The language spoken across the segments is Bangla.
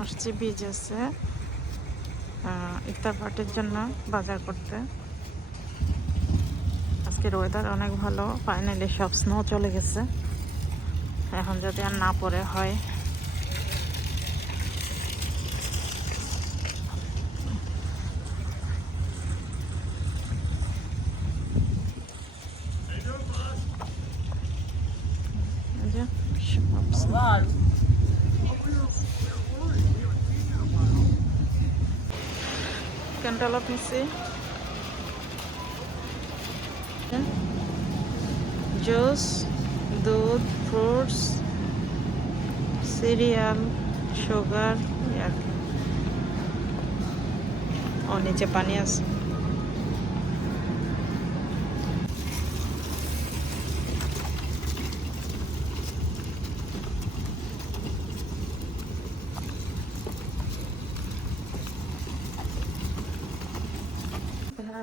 আসছি বীজ আছে ইফতার পার্টির জন্য বাজার করতে। আজকের ওয়েদার অনেক ভালো, ফাইনালি সব স্নো চলে গেছে। এখন যদি আর না পড়ে হয়। ক্যান্টালপ নিচ্ছি, জুস, দুধ, ফ্রুটস, সিরিয়াল, সুগার আর কি। ও নিচে পানি আছে।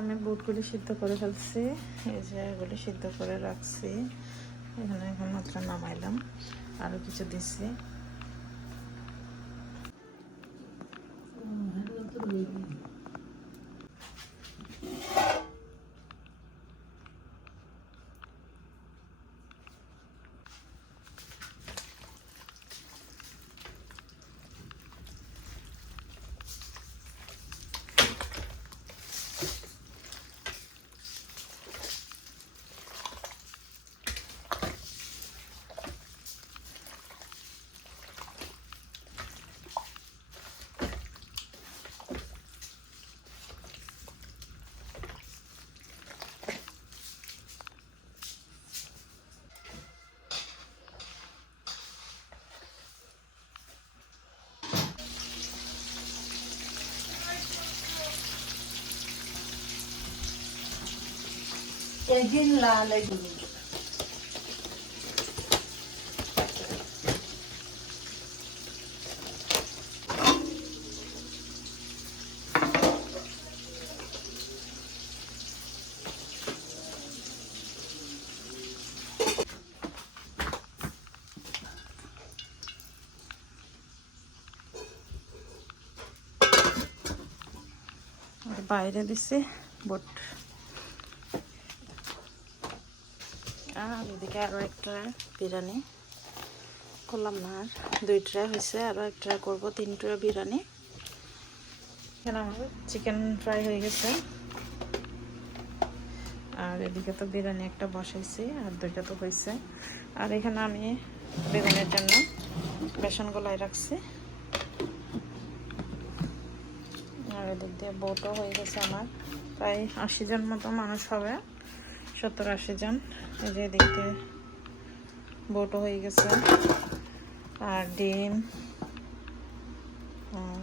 আমি বুটগুলি সিদ্ধ করে ফেলছি, এই যে এগুলি সিদ্ধ করে রাখছি এখানে। এখন মাত্র নামাইলাম, আরো কিছু দিচ্ছি। একদিন লাল বাইরে দিছি বুট। আর এদিকে আরো একটা বিরিয়ানি করলাম না, আর 2 ট্রে হয়েছে, আরো 1 ট্রে করবো, 3 ট্রে বিরিয়ানি। এখানে আমার চিকেন ফ্রাই হয়ে গেছে, আর এদিকে তো বিরিয়ানি একটা বসাইছি, আর 2টা তো হয়েছে। আর এখানে আমি বেগুনের জন্য বেসন গলায় রাখছি। আর এদিক দিয়ে বোটও হয়ে গেছে আমার, প্রায় 80 জন মতো মানুষ হবে, 70-80 জন। এই যে এদিক দিয়ে বোটও হয়ে গেছে। আর ডিম,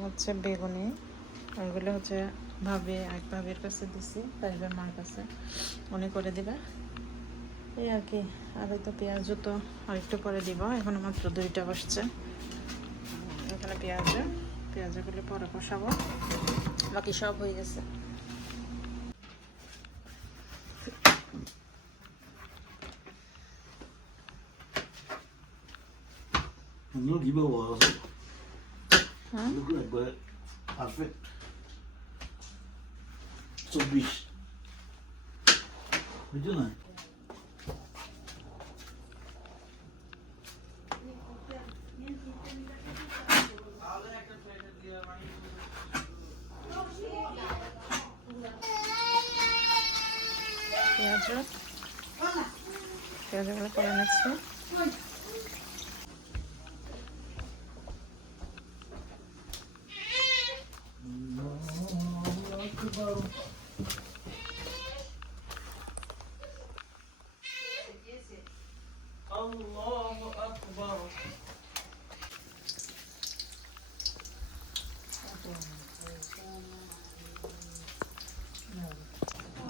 হচ্ছে বেগুনি, ওইগুলো হচ্ছে ভাবির কাছে দিছি, তাইবের মার কাছে, উনি করে দিবে এই আর কি। আর এই তো পেঁয়াজও তো আরেকটু পরে দিব, এখনো মাত্র 2টা বসছে। এখানে পেঁয়াজগুলো পরে কষাবো, বাকি সব হয়ে গেছে। Look, you was. Look like that. Perfect. So beach. বুঝছো না? পেঁয়াজগুলো করে নিচ্ছি।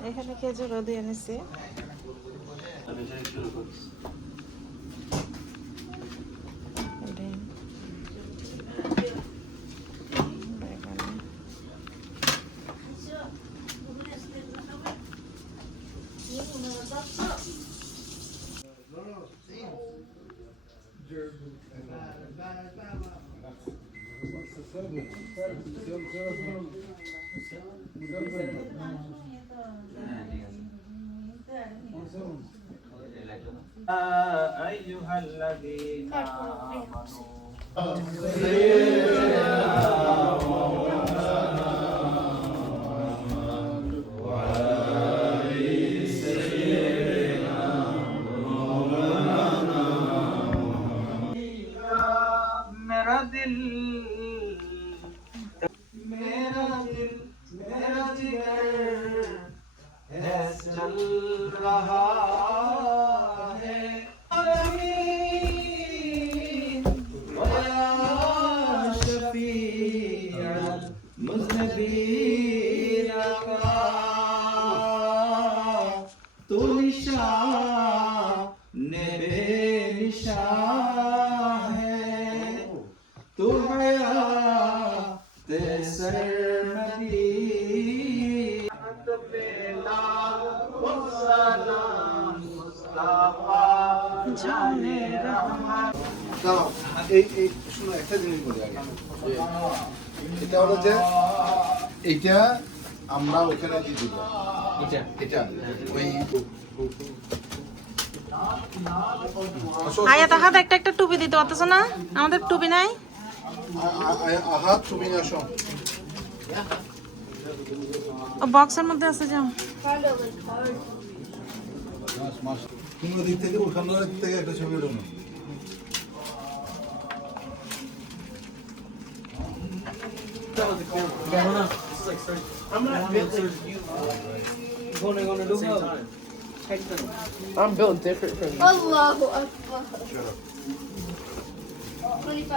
এখানে খেজুরও দিয়ে নিছি। أيها الذين آمنوا मेरा दिल मेरा जिगर है चल रहा है मुज़्नबीन का तू निशान बेनिशान है तू हयात सरमदी जाने रहमान দাঁড়াও, এই শোনো, একটা জিনিস বলি আগে। এটা হলো যে এইটা আমরা ওখানে দিয়ে দিব। এটা ওই আয়াত হাত একটা একটা টুপি দিতে পারতেছ না? আমাদের টুপি নাই। আহাত তুমি আসো। ও বক্সের মধ্যে আছে যাও। তুমি ওদিক থেকে ওখানের থেকে একটা ছবি উঠো না। I'm built different from you. Allahu Akbar. 25.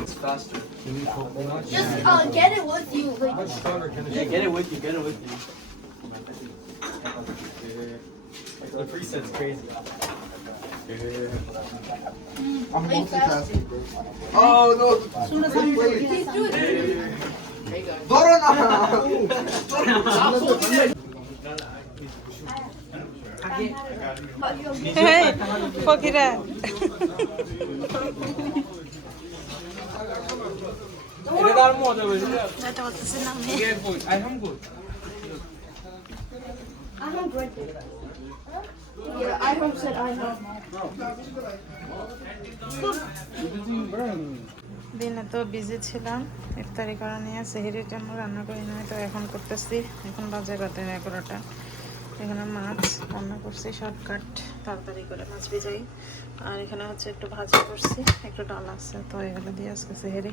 It's faster. Just get it with you. Like, Yeah, get it with you, get it with you. The preset's crazy. I'm Are you fast? multitasking, bro. Oh no! Please do it. ধরো না! হেই ফকিরা যেতে পারতেছি না আমি। I have right there. Yeah, I hope said I have. দিনে তো বিজি ছিলাম, ইফতারি করা নিয়ে সেহরির জন্য রান্না করি না, তো এখন করতেছি। এখন বাজে রাতে 11টা। এখানে মাছ রান্না করছি, শর্টকাট তাড়াতাড়ি করে মাছ ভিজাই। আর এখানে হচ্ছে একটু ভাজি করছি, একটু ডাল আছে, তো এগুলো দিয়ে আজকে সেহরি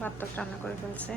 ভাত রান্না করে ফেলছে।